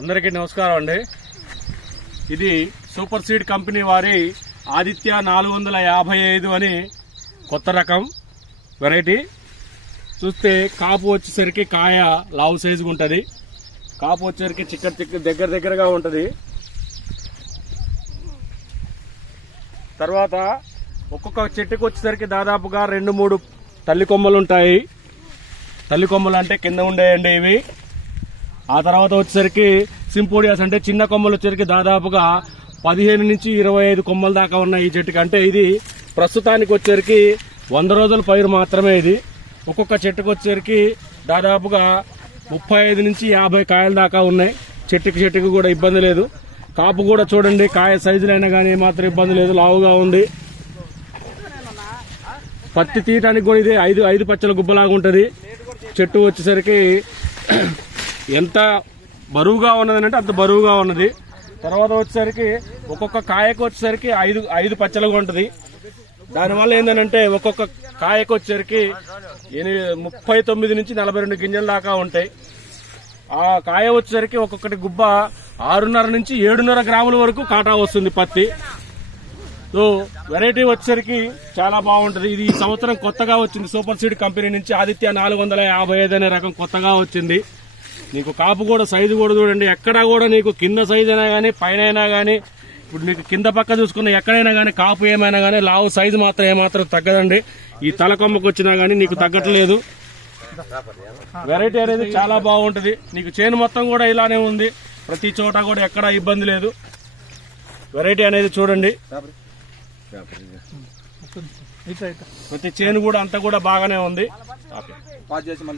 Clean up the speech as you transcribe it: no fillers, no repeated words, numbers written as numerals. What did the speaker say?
అందరికీ నమస్కారం అండి. ఇది సూపర్ సీడ్ కంపెనీ వారి ఆదిత్య 455 అని కొత్త రకం వెరైటీ. చూస్తే కాపు వచ్చేసరికి కాయ లావు సైజుగా ఉంటుంది. కాపు వచ్చేసరికి చిక్క దగ్గరగా ఉంటుంది. తర్వాత ఒక్కొక్క చెట్టుకు వచ్చేసరికి దాదాపుగా 2-3 తల్లి కొమ్మలు ఉంటాయి. తల్లి కొమ్మలు అంటే కింద ఉండేయండి ఇవి. ఆ తర్వాత వచ్చేసరికి సింపోడియాస్ అంటే చిన్న కొమ్మలు వచ్చేసరికి దాదాపుగా 15 నుంచి 25 కొమ్మల దాకా ఉన్నాయి ఈ చెట్టుకి. అంటే ఇది ప్రస్తుతానికి వచ్చేసరికి 100 రోజుల పైరు మాత్రమే. ఇది ఒక్కొక్క చెట్టుకు వచ్చేసరికి దాదాపుగా 35 నుంచి 50 కాయల దాకా ఉన్నాయి. చెట్టుకి కూడా ఇబ్బంది లేదు. కాపు కూడా చూడండి, కాయ సైజులైనా కానీ ఏమాత్రం ఇబ్బంది లేదు, లావుగా ఉంది. పత్తి తీయటానికి కూడా ఇది 5 పచ్చల గుబ్బలాగా ఉంటుంది. చెట్టు వచ్చేసరికి ఎంత బరువుగా ఉన్నదంటే అంత బరువుగా ఉన్నది. తర్వాత వచ్చేసరికి ఒక్కొక్క కాయకు వచ్చేసరికి 5 పచ్చలుగా ఉంటుంది. దానివల్ల ఏంటంటే ఒక్కొక్క కాయకు వచ్చేసరికి 39 నుంచి 42 గింజల దాకా ఉంటాయి. ఆ కాయ వచ్చేసరికి ఒక్కొక్కటి గుబ్బ 6.5 నుంచి 7.5 గ్రాముల వరకు కాటా వస్తుంది పత్తి. సో వెరైటీ వచ్చేసరికి చాలా బాగుంటుంది. ఇది ఈ సంవత్సరం కొత్తగా వచ్చింది సూపర్ సీడ్ కంపెనీ నుంచి ఆదిత్య 455 అనే రకం కొత్తగా వచ్చింది. నీకు కాపు కూడా సైజు కూడా చూడండి, ఎక్కడా కూడా నీకు కింద సైజు అయినా కానీ పైన అయినా కానీ, ఇప్పుడు నీకు కింద పక్క చూసుకున్న ఎక్కడైనా కానీ కాపు ఏమైనా కానీ లావు సైజు మాత్రం ఏమాత్రం తగ్గదండి. ఈ తలకొమ్మకు వచ్చినా కానీ నీకు తగ్గట్లేదు. వెరైటీ అనేది చాలా బాగుంటుంది. నీకు చేను మొత్తం కూడా ఇలానే ఉంది, ప్రతి చోట కూడా ఎక్కడా ఇబ్బంది లేదు. వెరైటీ అనేది చూడండి, ప్రతి చేను కూడా అంతా కూడా బాగానే ఉంది.